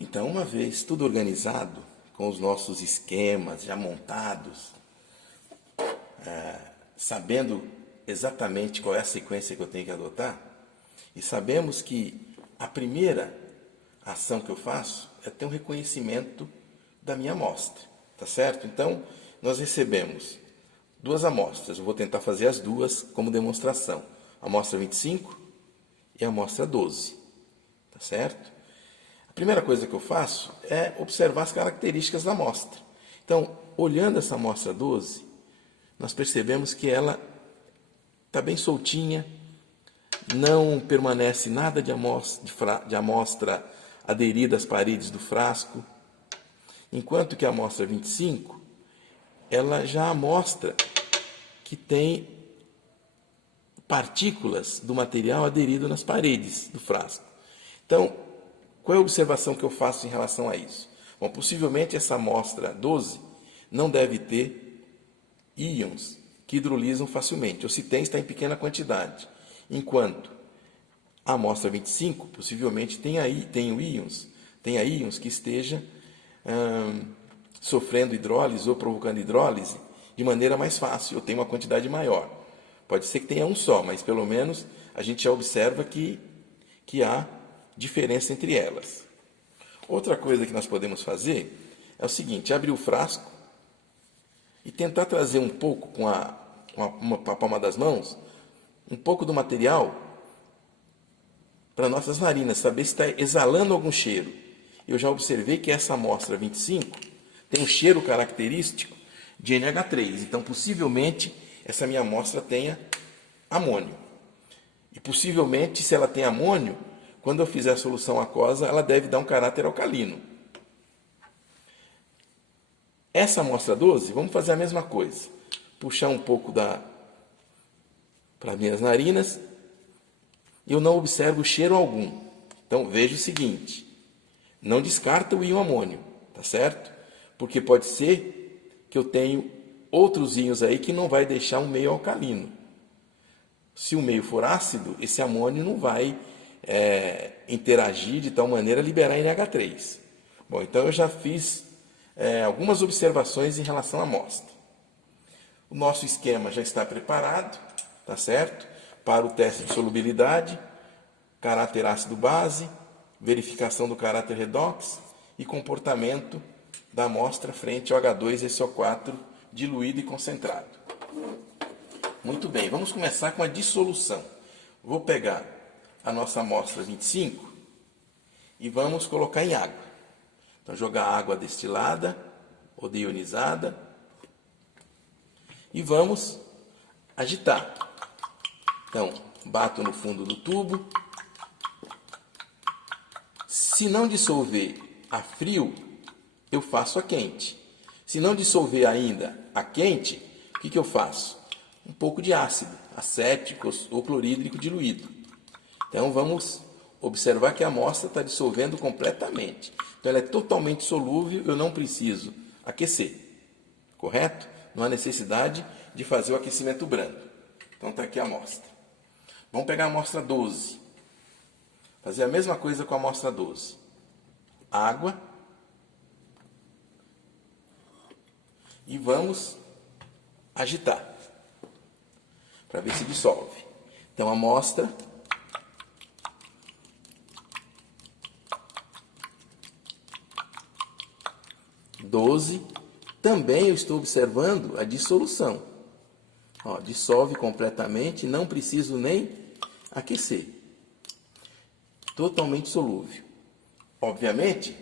Então, uma vez tudo organizado, com os nossos esquemas já montados, sabendo exatamente qual é a sequência que eu tenho que adotar, e sabemos que a primeira ação que eu faço é ter um reconhecimento da minha amostra, tá certo? Então, nós recebemos duas amostras, eu vou tentar fazer as duas como demonstração, a amostra 25 e a amostra 12, tá certo? A primeira coisa que eu faço é observar as características da amostra. Então, olhando essa amostra 12, nós percebemos que ela está bem soltinha, não permanece nada de amostra aderida às paredes do frasco, enquanto que a amostra 25, ela já amostra que tem partículas do material aderido nas paredes do frasco. Então, qual é a observação que eu faço em relação a isso? Bom, possivelmente essa amostra 12 não deve ter íons que hidrolisam facilmente, ou se tem, está em pequena quantidade. Enquanto a amostra 25 possivelmente tenha íons que esteja sofrendo hidrólise ou provocando hidrólise de maneira mais fácil, ou tem uma quantidade maior. Pode ser que tenha um só, mas pelo menos a gente já observa que há diferença entre elas. Outra coisa que nós podemos fazer é o seguinte, abrir o frasco e tentar trazer um pouco com a palma das mãos, um pouco do material para nossas narinas, saber se está exalando algum cheiro. Eu já observei que essa amostra 25 tem um cheiro característico de NH3, então possivelmente essa minha amostra tenha amônio. E possivelmente, se ela tem amônio, quando eu fizer a solução aquosa, ela deve dar um caráter alcalino. Essa amostra 12, vamos fazer a mesma coisa. Puxar um pouco para as minhas narinas, eu não observo cheiro algum. Então, veja o seguinte, não descarta o íon amônio, tá certo? Porque pode ser que eu tenho outros íons aí que não vai deixar um meio alcalino. Se o meio for ácido, esse amônio não vai interagir de tal maneira a liberar NH3. Bom, então eu já fiz algumas observações em relação à amostra. O nosso esquema já está preparado, tá certo? Para o teste de solubilidade, caráter ácido-base, verificação do caráter redox e comportamento da amostra frente ao H2SO4 diluído e concentrado. Muito bem, vamos começar com a dissolução. Vou pegar a nossa amostra 25 e vamos colocar em água. Então, jogar água destilada ou deionizada e vamos agitar. Então, bato no fundo do tubo. Se não dissolver a frio, eu faço a quente. Se não dissolver ainda a quente, o que eu faço? Um pouco de ácido, acético ou clorídrico diluído. Então vamos observar que a amostra está dissolvendo completamente. Então ela é totalmente solúvel, eu não preciso aquecer. Correto? Não há necessidade de fazer o aquecimento branco. Então está aqui a amostra. Vamos pegar a amostra 12. Fazer a mesma coisa com a amostra 12. Água. E vamos agitar para ver se dissolve. Então, a amostra doze, também eu estou observando a dissolução. Ó, dissolve completamente, não preciso nem aquecer. Totalmente solúvel. Obviamente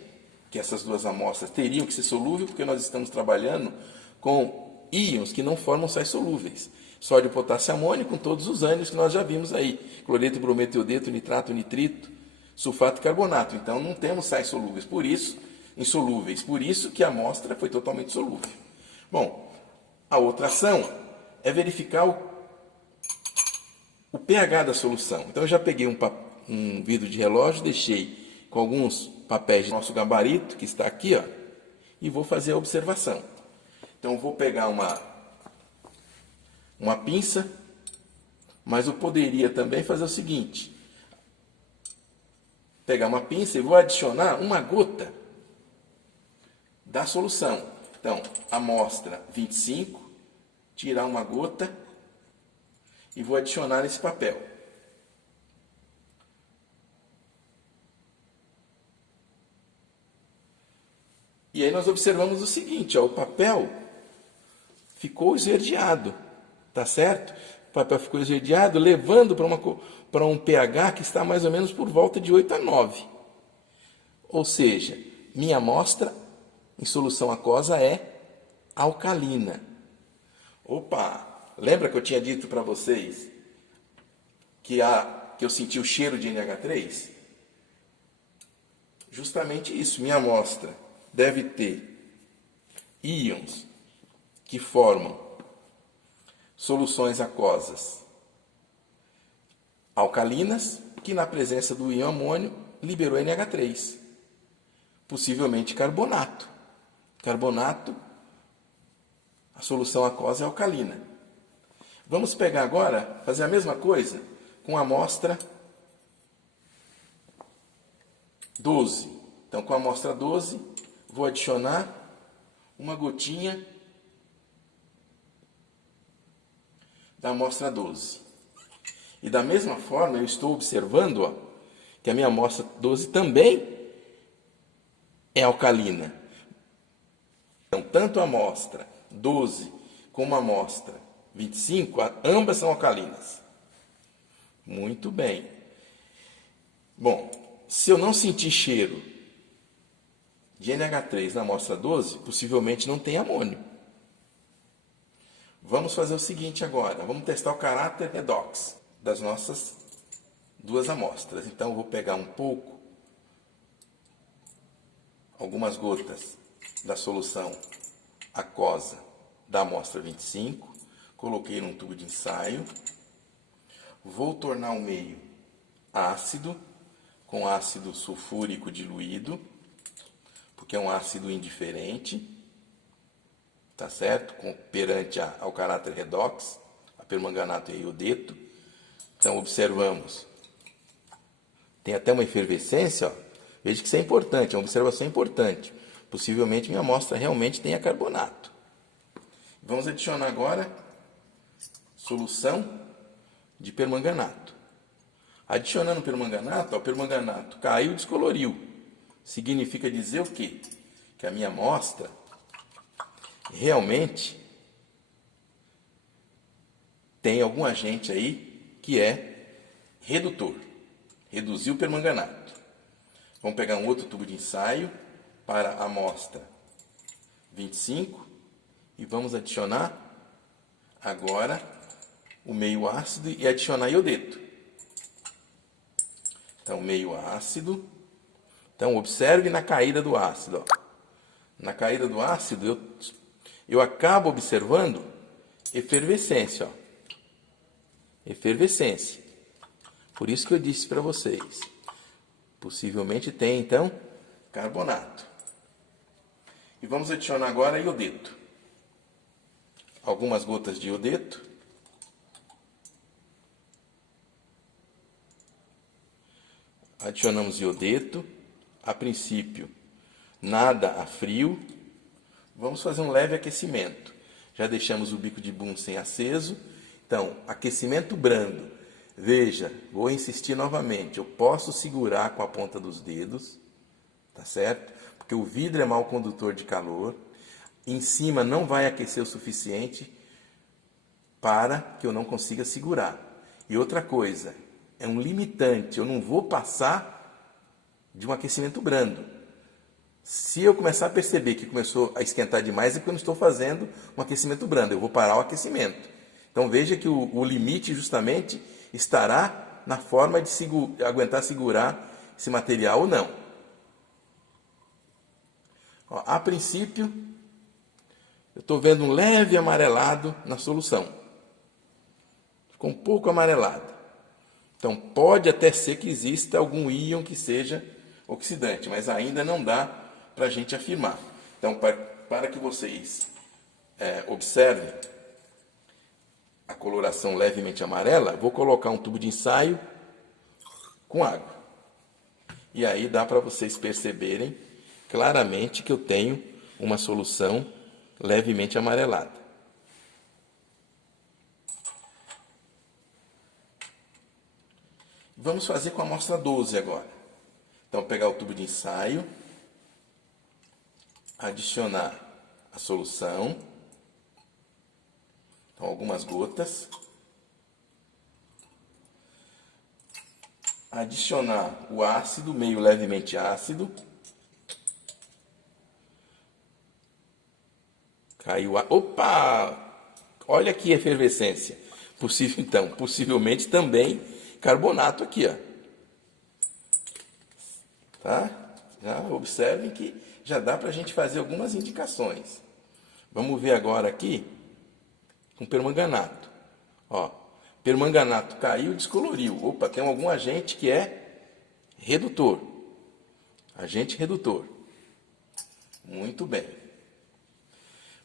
que essas duas amostras teriam que ser solúveis, porque nós estamos trabalhando com íons que não formam sais solúveis. Sódio, potássio e amônio com todos os ânions que nós já vimos aí. Cloreto, brometo, iodeto, nitrato, nitrito, sulfato e carbonato. Então não temos sais solúveis, por isso, insolúveis. Por isso que a amostra foi totalmente solúvel. Bom, a outra ação é verificar o pH da solução. Então eu já peguei um vidro de relógio, deixei com alguns papéis do nosso gabarito, que está aqui, ó, e vou fazer a observação. Então eu vou pegar uma pinça, mas eu poderia também fazer o seguinte: pegar uma pinça e vou adicionar uma gota da solução. Então, amostra 25, tirar uma gota e vou adicionar esse papel. E aí nós observamos o seguinte, ó, o papel ficou esverdeado, tá certo? O papel ficou esverdeado, levando para um pH que está mais ou menos por volta de 8 a 9. Ou seja, minha amostra em solução aquosa é alcalina. Opa, lembra que eu tinha dito para vocês que eu senti o cheiro de NH3? Justamente isso, minha amostra deve ter íons que formam soluções aquosas alcalinas, que na presença do íon amônio liberou NH3, possivelmente carbonato. Carbonato, a solução aquosa é alcalina. Vamos pegar agora, fazer a mesma coisa com a amostra 12. Então, com a amostra 12, vou adicionar uma gotinha da amostra 12. E da mesma forma, eu estou observando, ó, que a minha amostra 12 também é alcalina. Então, tanto a amostra 12 como a amostra 25, ambas são alcalinas. Muito bem. Bom, se eu não sentir cheiro de NH3 na amostra 12, possivelmente não tem amônio. Vamos fazer o seguinte agora, vamos testar o caráter redox das nossas duas amostras. Então, eu vou pegar algumas gotas da solução aquosa da amostra 25, coloquei num tubo de ensaio, vou tornar o meio ácido, com ácido sulfúrico diluído, porque é um ácido indiferente, tá certo? Perante ao caráter redox, a permanganato e iodeto. Então, observamos, tem até uma efervescência, ó. Veja que isso é importante, é uma observação importante. Possivelmente minha amostra realmente tenha carbonato. Vamos adicionar agora solução de permanganato. Adicionando permanganato, ó, o permanganato caiu e descoloriu. Significa dizer o quê? Que a minha amostra realmente tem algum agente aí que é redutor. Reduziu o permanganato. Vamos pegar um outro tubo de ensaio para a amostra 25 e vamos adicionar agora o meio ácido e adicionar iodeto. Então, meio ácido. Então, observe na caída do ácido. Ó. Na caída do ácido, eu acabo observando efervescência. Ó. Efervescência. Por isso que eu disse para vocês. Possivelmente tem, então, carbonato. E vamos adicionar agora iodeto. Algumas gotas de iodeto. Adicionamos iodeto. A princípio, nada a frio. Vamos fazer um leve aquecimento. Já deixamos o bico de Bunsen aceso. Então, aquecimento brando. Veja, vou insistir novamente. Eu posso segurar com a ponta dos dedos, tá certo? Porque o vidro é mau condutor de calor. Em cima não vai aquecer o suficiente para que eu não consiga segurar. E outra coisa, é um limitante. Eu não vou passar de um aquecimento brando. Se eu começar a perceber que começou a esquentar demais, é porque eu não estou fazendo um aquecimento brando. Eu vou parar o aquecimento. Então veja que o limite justamente estará na forma de aguentar segurar esse material ou não. Ó, a princípio, eu estou vendo um leve amarelado na solução. Ficou um pouco amarelado. Então pode até ser que exista algum íon que seja oxidante, mas ainda não dá para a gente afirmar. Então, para que vocês observem a coloração levemente amarela, vou colocar um tubo de ensaio com água. E aí dá para vocês perceberem claramente que eu tenho uma solução levemente amarelada. Vamos fazer com a amostra 12 agora. Então, pegar o tubo de ensaio, adicionar a solução, então algumas gotas, adicionar o ácido, meio levemente ácido, caiu a... Opa! Olha aqui a efervescência. Então, possivelmente também carbonato aqui, ó. Tá? Já observem que já dá para a gente fazer algumas indicações. Vamos ver agora aqui com permanganato. Ó, permanganato caiu e descoloriu. Opa, tem algum agente que é redutor. Agente redutor. Muito bem.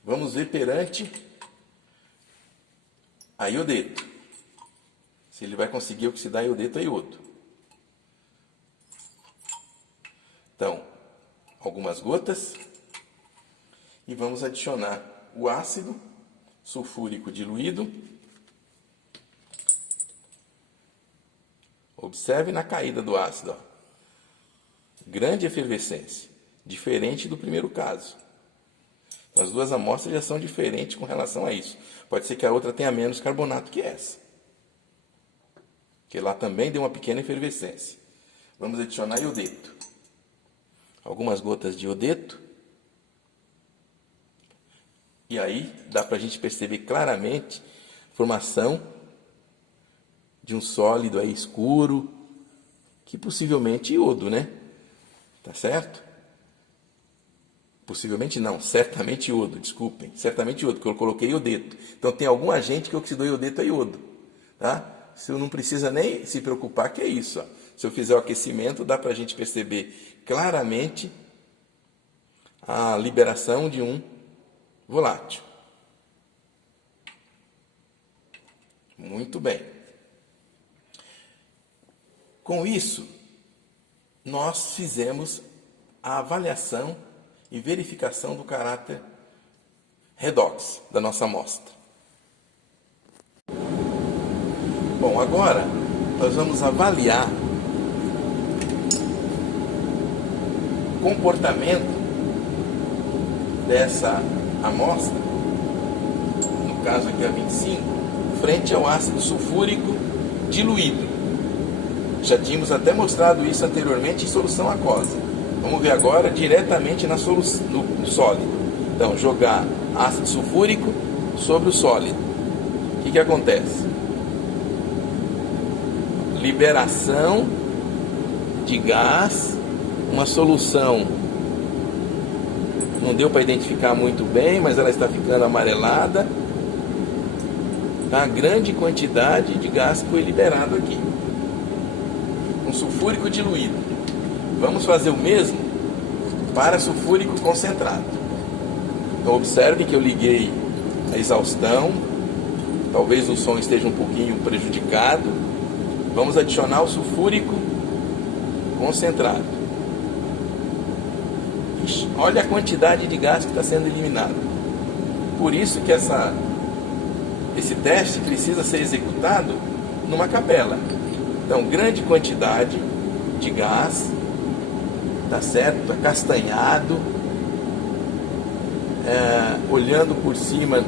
Vamos ver perante a iodeto. Se ele vai conseguir oxidar iodeto a iodo. Então, algumas gotas. E vamos adicionar o ácido sulfúrico diluído. Observe na caída do ácido. Ó. Grande efervescência. Diferente do primeiro caso. As duas amostras já são diferentes com relação a isso. Pode ser que a outra tenha menos carbonato que essa. Que lá também deu uma pequena efervescência. Vamos adicionar iodeto. Algumas gotas de iodeto. E aí dá para a gente perceber claramente a formação de um sólido aí escuro, que possivelmente iodo, né? Tá certo? Possivelmente não, certamente iodo, desculpem. Certamente iodo, porque eu coloquei iodeto. Então tem algum agente que oxidou iodeto a iodo. Tá? Você não precisa nem se preocupar que é isso. Ó. Se eu fizer o aquecimento, dá para a gente perceber claramente a liberação de um volátil. Muito bem. Com isso, nós fizemos a avaliação e verificação do caráter redox da nossa amostra. Bom, agora nós vamos avaliar o comportamento dessa amostra, no caso aqui a 25, frente ao ácido sulfúrico diluído. Já tínhamos até mostrado isso anteriormente em solução aquosa. Vamos ver agora diretamente no sólido. Então, jogar ácido sulfúrico sobre o sólido. O que acontece? Liberação de gás, uma solução, não deu para identificar muito bem, mas ela está ficando amarelada. Tá? Grande quantidade de gás que foi liberado aqui. Um sulfúrico diluído. Vamos fazer o mesmo para sulfúrico concentrado. Então observe que eu liguei a exaustão. Talvez o som esteja um pouquinho prejudicado. Vamos adicionar o sulfúrico concentrado. Ixi, olha a quantidade de gás que está sendo eliminado. Por isso que esse teste precisa ser executado numa capela. Então, grande quantidade de gás, tá certo? Acastanhado, olhando por cima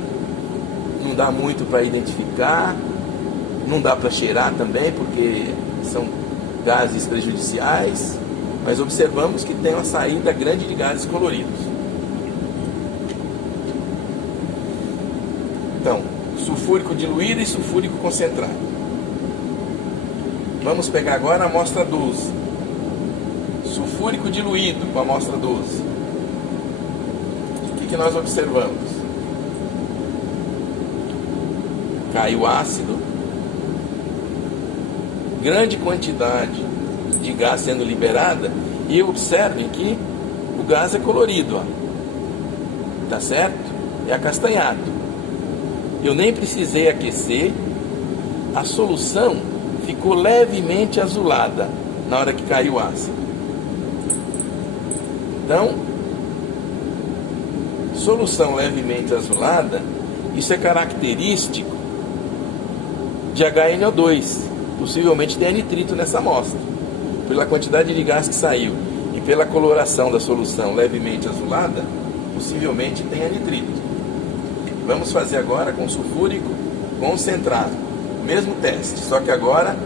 não dá muito para identificar, não dá para cheirar também, porque são gases prejudiciais, mas observamos que tem uma saída grande de gases coloridos. Então, sulfúrico diluído e sulfúrico concentrado. Vamos pegar agora a amostra 12. Sulfúrico diluído com a amostra 12. O que nós observamos? Cai o ácido. Grande quantidade de gás sendo liberada. E observem que o gás é colorido. Ó. Tá certo? É acastanhado. Eu nem precisei aquecer. A solução ficou levemente azulada na hora que caiu o ácido. Então, solução levemente azulada, isso é característico de HNO2. Possivelmente tem nitrito nessa amostra, pela quantidade de gás que saiu e pela coloração da solução levemente azulada, possivelmente tenha nitrito. Vamos fazer agora com sulfúrico concentrado, mesmo teste, só que agora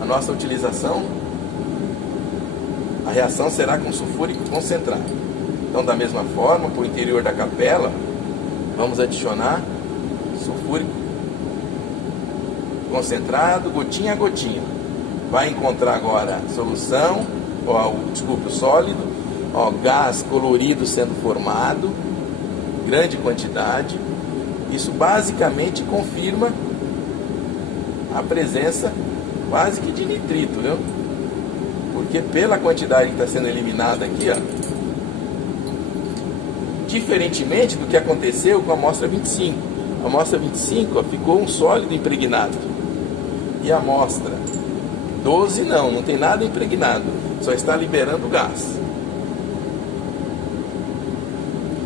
a nossa utilização, a reação será com sulfúrico concentrado. Então, da mesma forma, para o interior da capela, vamos adicionar sulfúrico concentrado, gotinha a gotinha. Vai encontrar agora a solução, o sólido, gás colorido sendo formado, grande quantidade. Isso basicamente confirma a presença quase que de nitrito, viu? Porque pela quantidade que está sendo eliminada aqui, diferentemente do que aconteceu com a amostra 25. A amostra 25 ficou um sólido impregnado. E a amostra 12 não tem nada impregnado, só está liberando gás.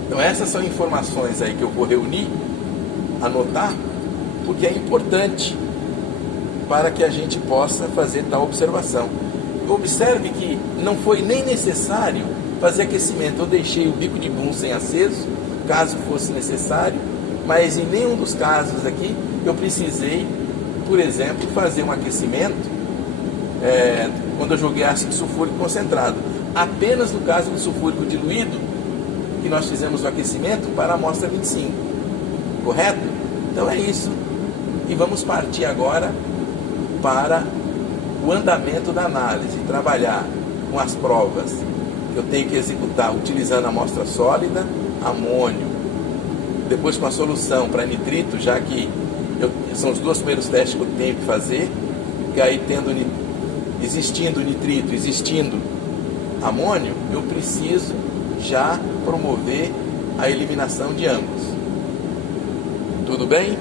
Então essas são informações aí que eu vou reunir, anotar, porque é importante para que a gente possa fazer tal observação. Observe que não foi nem necessário fazer aquecimento. Eu deixei o bico de Bunsen aceso, caso fosse necessário, mas em nenhum dos casos aqui eu precisei, por exemplo, fazer um aquecimento quando eu joguei ácido sulfúrico concentrado. Apenas no caso do sulfúrico diluído, que nós fizemos o aquecimento para a amostra 25. Correto? Então é isso. E vamos partir agora para o andamento da análise, trabalhar com as provas que eu tenho que executar utilizando a amostra sólida, amônio, depois com a solução para nitrito, já que são os dois primeiros testes que eu tenho que fazer, que aí existindo nitrito, existindo amônio, eu preciso já promover a eliminação de ambos. Tudo bem?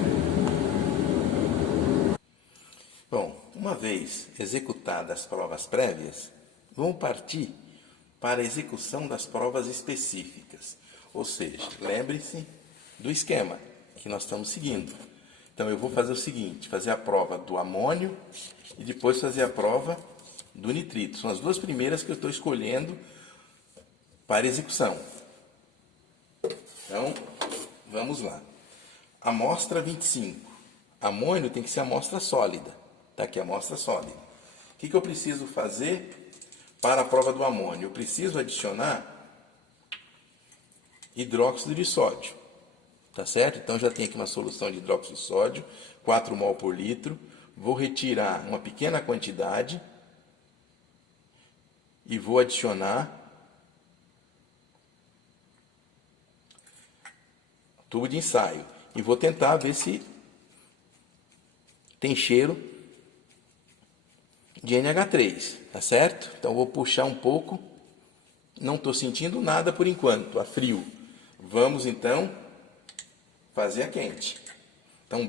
Bom, uma vez executadas as provas prévias, vamos partir para a execução das provas específicas. Ou seja, lembre-se do esquema que nós estamos seguindo. Então eu vou fazer o seguinte, fazer a prova do amônio e depois fazer a prova do nitrito. São as duas primeiras que eu estou escolhendo para execução. Então, vamos lá. Amostra 25. Amônio tem que ser amostra sólida. Está aqui a amostra sólida. O que eu preciso fazer para a prova do amônio? Eu preciso adicionar hidróxido de sódio. Tá certo? Então já tem aqui uma solução de hidróxido de sódio, 4 mol por litro. Vou retirar uma pequena quantidade e vou adicionar tubo de ensaio. E vou tentar ver se tem cheiro de NH3, tá certo? Então vou puxar um pouco, não estou sentindo nada por enquanto, a frio. Vamos então fazer a quente. Então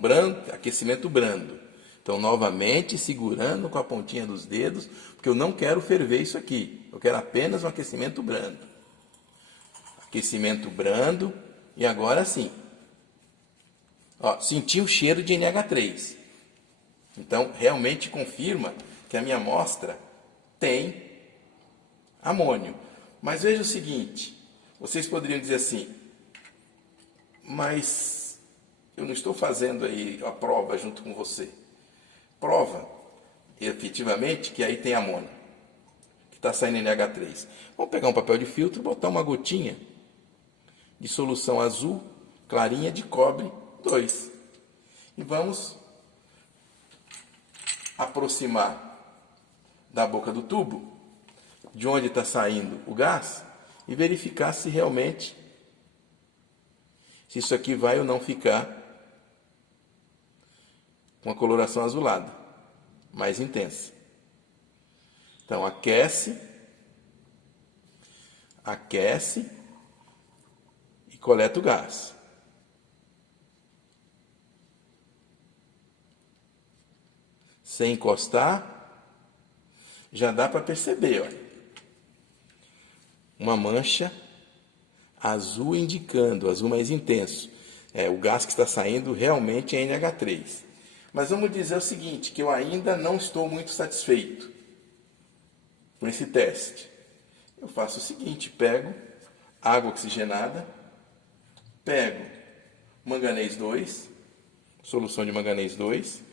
aquecimento brando. Então novamente segurando com a pontinha dos dedos, porque eu não quero ferver isso aqui. Eu quero apenas um aquecimento brando. Aquecimento brando e agora sim. Senti o cheiro de NH3. Então realmente confirma que a minha amostra tem amônio. Mas veja o seguinte, vocês poderiam dizer assim, mas eu não estou fazendo aí a prova junto com você. Prova, efetivamente, que aí tem amônio, que está saindo NH3. Vamos pegar um papel de filtro e botar uma gotinha de solução azul, clarinha de cobre 2. E vamos aproximar da boca do tubo, de onde está saindo o gás, e verificar se realmente, se isso aqui vai ou não ficar com a coloração azulada, mais intensa. Então aquece e coleta o gás. Sem encostar, já dá para perceber, olha, uma mancha azul indicando, azul mais intenso. O gás que está saindo realmente é NH3. Mas vamos dizer o seguinte, que eu ainda não estou muito satisfeito com esse teste. Eu faço o seguinte, pego água oxigenada, pego manganês 2, solução de manganês 2,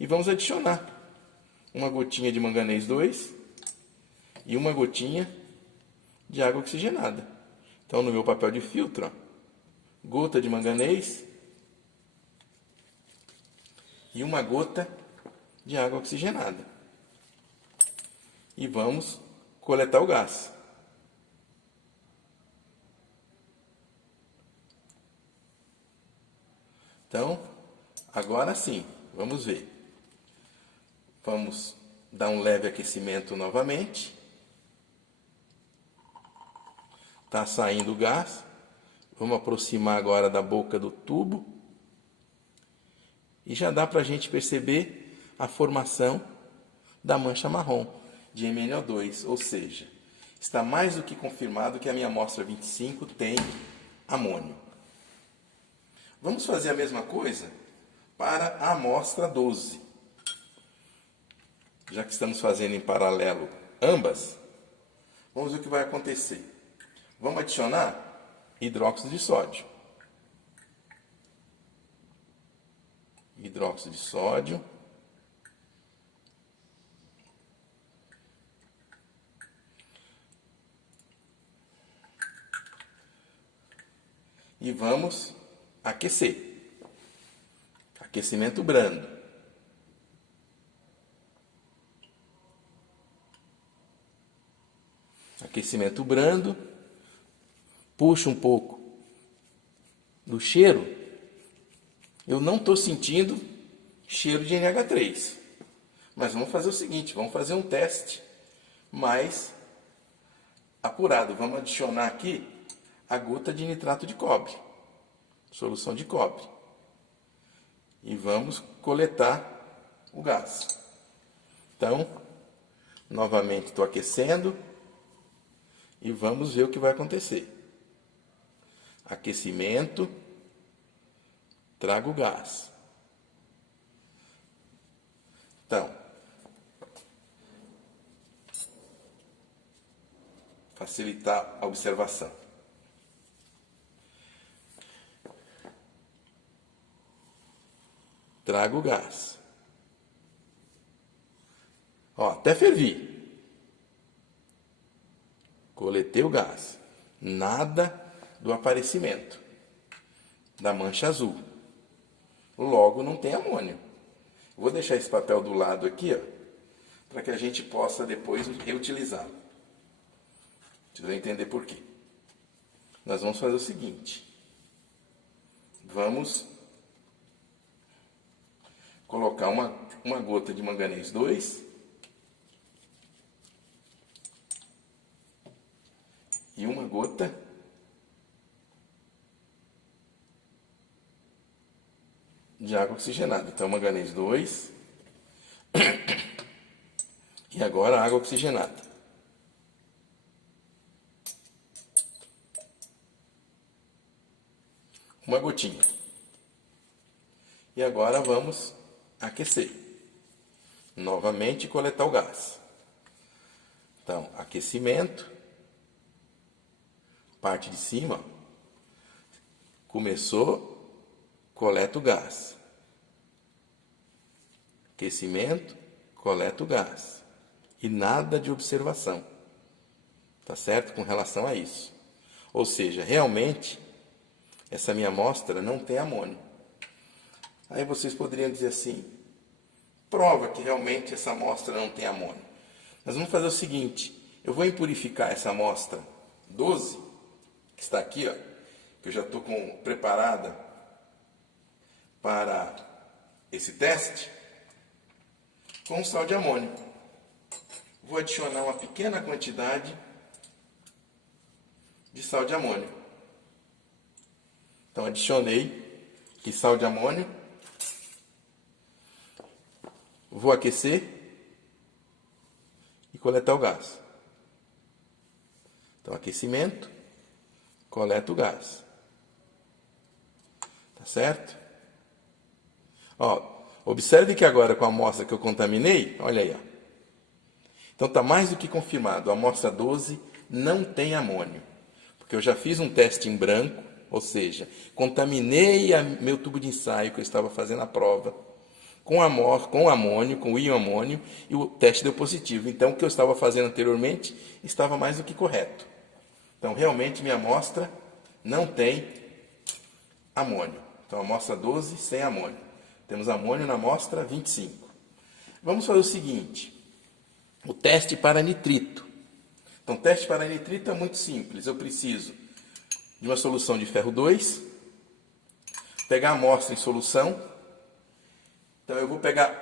e vamos adicionar uma gotinha de manganês 2 e uma gotinha de água oxigenada. Então, no meu papel de filtro, gota de manganês e uma gota de água oxigenada. E vamos coletar o gás. Então, agora sim, vamos ver. Vamos dar um leve aquecimento novamente. Está saindo o gás. Vamos aproximar agora da boca do tubo. E já dá para a gente perceber a formação da mancha marrom de MnO2, ou seja, está mais do que confirmado que a minha amostra 25 tem amônio. Vamos fazer a mesma coisa para a amostra 12. Já que estamos fazendo em paralelo ambas, vamos ver o que vai acontecer. Vamos adicionar hidróxido de sódio. Hidróxido de sódio. E vamos aquecer. Aquecimento brando. Aquecimento brando. Puxa um pouco do cheiro. Eu não estou sentindo cheiro de NH3. Mas vamos fazer o seguinte, vamos fazer um teste mais apurado. Vamos adicionar aqui a gota de nitrato de cobre, solução de cobre. E vamos coletar o gás. Então, novamente estou aquecendo e vamos ver o que vai acontecer. Aquecimento, trago o gás. Então, facilitar a observação. Trago o gás. Ó, até fervi. Coletei o gás. Nada do aparecimento da mancha azul. Logo, não tem amônio. Vou deixar esse papel do lado aqui, ó, para que a gente possa depois reutilizá-lo. Você vai entender por quê. Nós vamos fazer o seguinte. Vamos colocar uma gota de manganês 2 e uma gota de água oxigenada. Então, manganês 2 e agora água oxigenada. Uma gotinha. E agora vamos aquecer. Novamente coletar o gás. Então, aquecimento. Parte de cima. Começou, coleta o gás. Aquecimento, coleta o gás. E nada de observação. Tá certo? Com relação a isso. Ou seja, realmente, essa minha amostra não tem amônio. Aí vocês poderiam dizer assim, prova que realmente essa amostra não tem amônio. Nós vamos fazer o seguinte, eu vou impurificar essa amostra 12, que está aqui, ó, que eu já estou preparada para esse teste, com sal de amônio. Vou adicionar uma pequena quantidade de sal de amônio. Então, adicionei aqui sal de amônio. Vou aquecer e coletar o gás. Então, aquecimento, coleta o gás. Tá certo? Ó, observe que agora com a amostra que eu contaminei, olha aí, ó. Então está mais do que confirmado, a amostra 12 não tem amônio. Porque eu já fiz um teste em branco, ou seja, contaminei meu tubo de ensaio que eu estava fazendo a prova com amônio, com o íon amônio, e o teste deu positivo. Então o que eu estava fazendo anteriormente estava mais do que correto. Então realmente minha amostra não tem amônio. Então amostra 12 sem amônio. Temos amônio na amostra 25. Vamos fazer o seguinte. O teste para nitrito. Então, o teste para nitrito é muito simples. Eu preciso de uma solução de ferro 2, pegar a amostra em solução. Então, eu vou pegar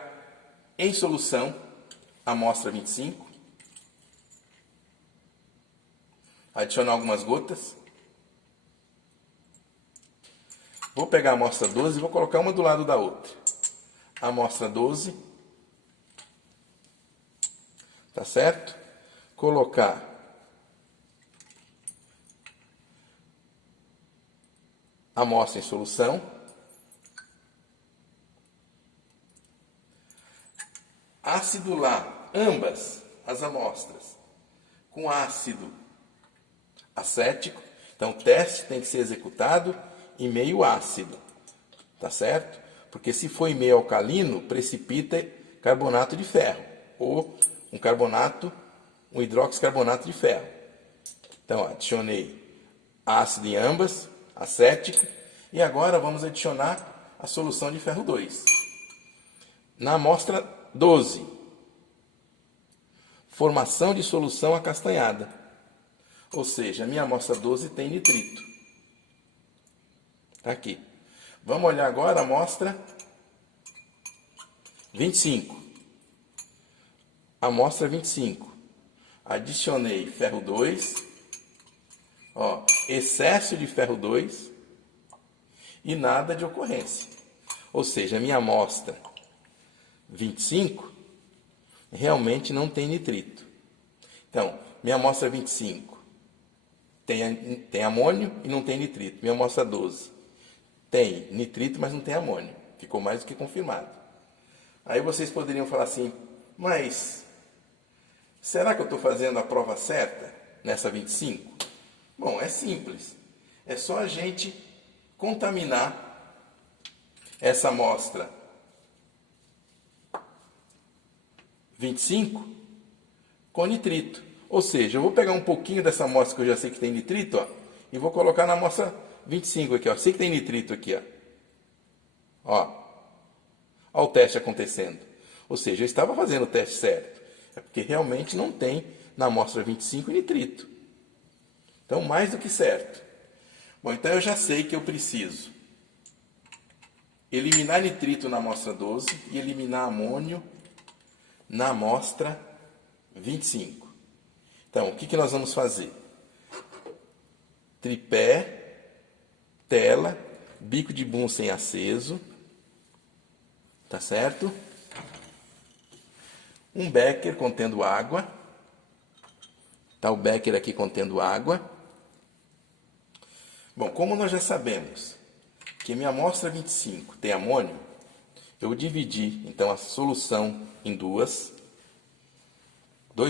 em solução a amostra 25, adicionar algumas gotas. Vou pegar a amostra 12 e vou colocar uma do lado da outra. A amostra 12. Tá certo? Colocar a amostra em solução. Acidular ambas as amostras com ácido acético. Então, o teste tem que ser executado em meio ácido. Tá certo? Porque se for em meio alcalino, precipita carbonato de ferro. Ou um hidroxicarbonato de ferro. Então, adicionei ácido em ambas, acético, e agora vamos adicionar a solução de ferro 2. Na amostra 12, formação de solução acastanhada. Ou seja, a minha amostra 12 tem nitrito. Está aqui. Vamos olhar agora a amostra 25. Amostra 25. Adicionei ferro 2, ó, excesso de ferro 2 e nada de ocorrência. Ou seja, a minha amostra 25 realmente não tem nitrito. Então, minha amostra 25 tem amônio e não tem nitrito. Minha amostra 12 tem nitrito, mas não tem amônio. Ficou mais do que confirmado. Aí vocês poderiam falar assim, mas será que eu estou fazendo a prova certa nessa 25? Bom, é simples. É só a gente contaminar essa amostra 25 com nitrito. Ou seja, eu vou pegar um pouquinho dessa amostra que eu já sei que tem nitrito, ó, e vou colocar na amostra 25 aqui, ó. Sei que tem nitrito aqui, ó. Ó o teste acontecendo. Ou seja, eu estava fazendo o teste certo. É porque realmente não tem na amostra 25 nitrito. Então, mais do que certo. Bom, então eu já sei que eu preciso eliminar nitrito na amostra 12 e eliminar amônio na amostra 25. Então, o que nós vamos fazer? Tripé, tela, bico de Bunsen aceso, tá certo? Um becker contendo água, tá o becker aqui contendo água. Bom, como nós já sabemos que minha amostra 25 tem amônio, eu dividi então a solução em dois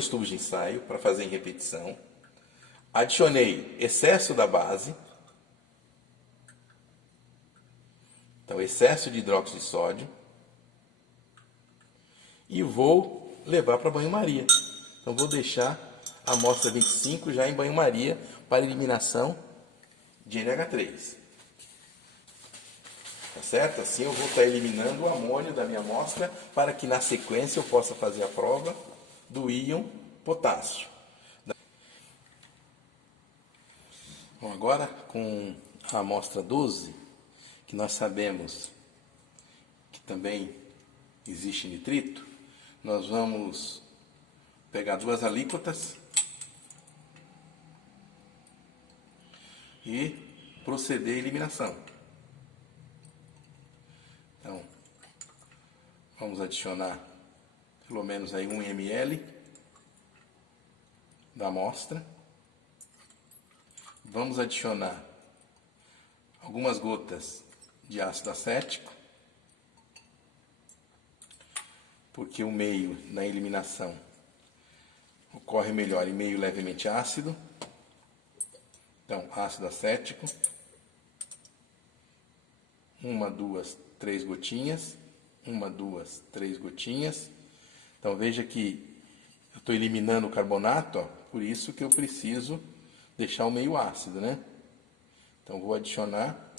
tubos de ensaio para fazer em repetição. Adicionei excesso da base, então excesso de hidróxido de sódio, e vou levar para banho-maria. Então vou deixar a amostra 25 já em banho-maria para eliminação de NH3. Tá certo? Assim eu vou estar eliminando o amônio da minha amostra para que na sequência eu possa fazer a prova do íon potássio. Bom, agora com a amostra 12, que nós sabemos que também existe nitrito, nós vamos pegar duas alíquotas e proceder à eliminação. Então, vamos adicionar pelo menos aí 1 ml da amostra, vamos adicionar algumas gotas de ácido acético, porque o meio na eliminação ocorre melhor em meio levemente ácido. Então, ácido acético, 1, 2, 3 gotinhas, 1, 2, 3 gotinhas. Então veja que eu estou eliminando o carbonato, ó, por isso que eu preciso deixar o meio ácido, né? Então vou adicionar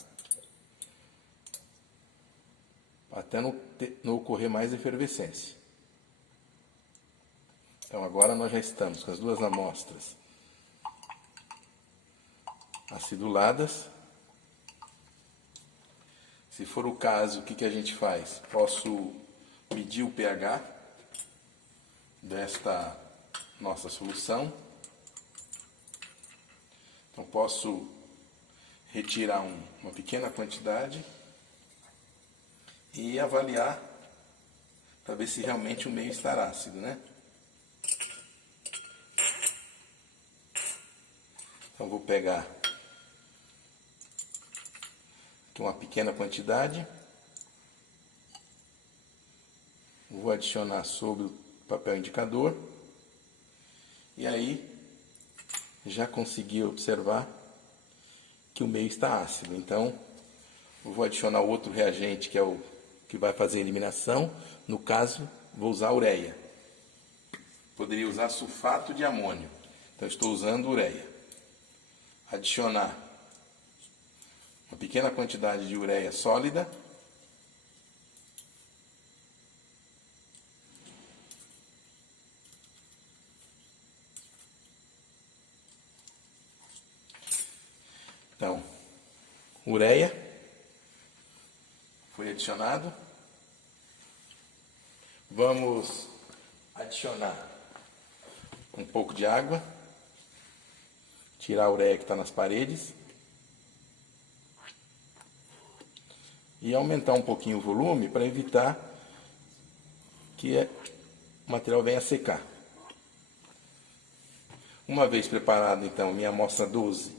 até não ocorrer mais efervescência. Então agora nós já estamos com as duas amostras aciduladas. Se for o caso, o que a gente faz? Posso medir o pH desta nossa solução. Então posso retirar uma pequena quantidade e avaliar para ver se realmente o meio está ácido, né? Então vou pegar aqui uma pequena quantidade, vou adicionar sobre o papel indicador e aí já consegui observar que o meio está ácido. Então eu vou adicionar outro reagente que é o que vai fazer a eliminação. No caso, vou usar ureia. Poderia usar sulfato de amônio, então estou usando ureia. Adicionar uma pequena quantidade de ureia sólida. Então, ureia foi adicionado. Vamos adicionar um pouco de água, tirar a ureia que está nas paredes e aumentar um pouquinho o volume para evitar que o material venha a secar. Uma vez preparado então minha amostra 12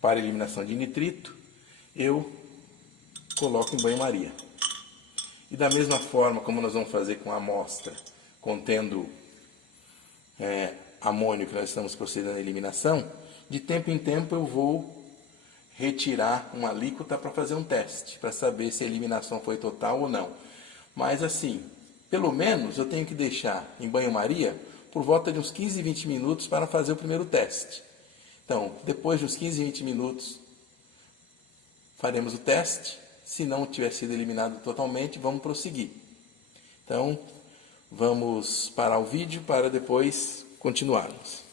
para eliminação de nitrito, eu coloco em banho-maria. E da mesma forma como nós vamos fazer com a amostra contendo amônio que nós estamos procedendo à eliminação, de tempo em tempo eu vou retirar uma alíquota para fazer um teste, para saber se a eliminação foi total ou não. Mas assim, pelo menos eu tenho que deixar em banho-maria por volta de uns 15, 20 minutos para fazer o primeiro teste. Então, depois de uns 15, 20 minutos, faremos o teste. Se não tiver sido eliminado totalmente, vamos prosseguir. Então, vamos parar o vídeo para depois continuarmos.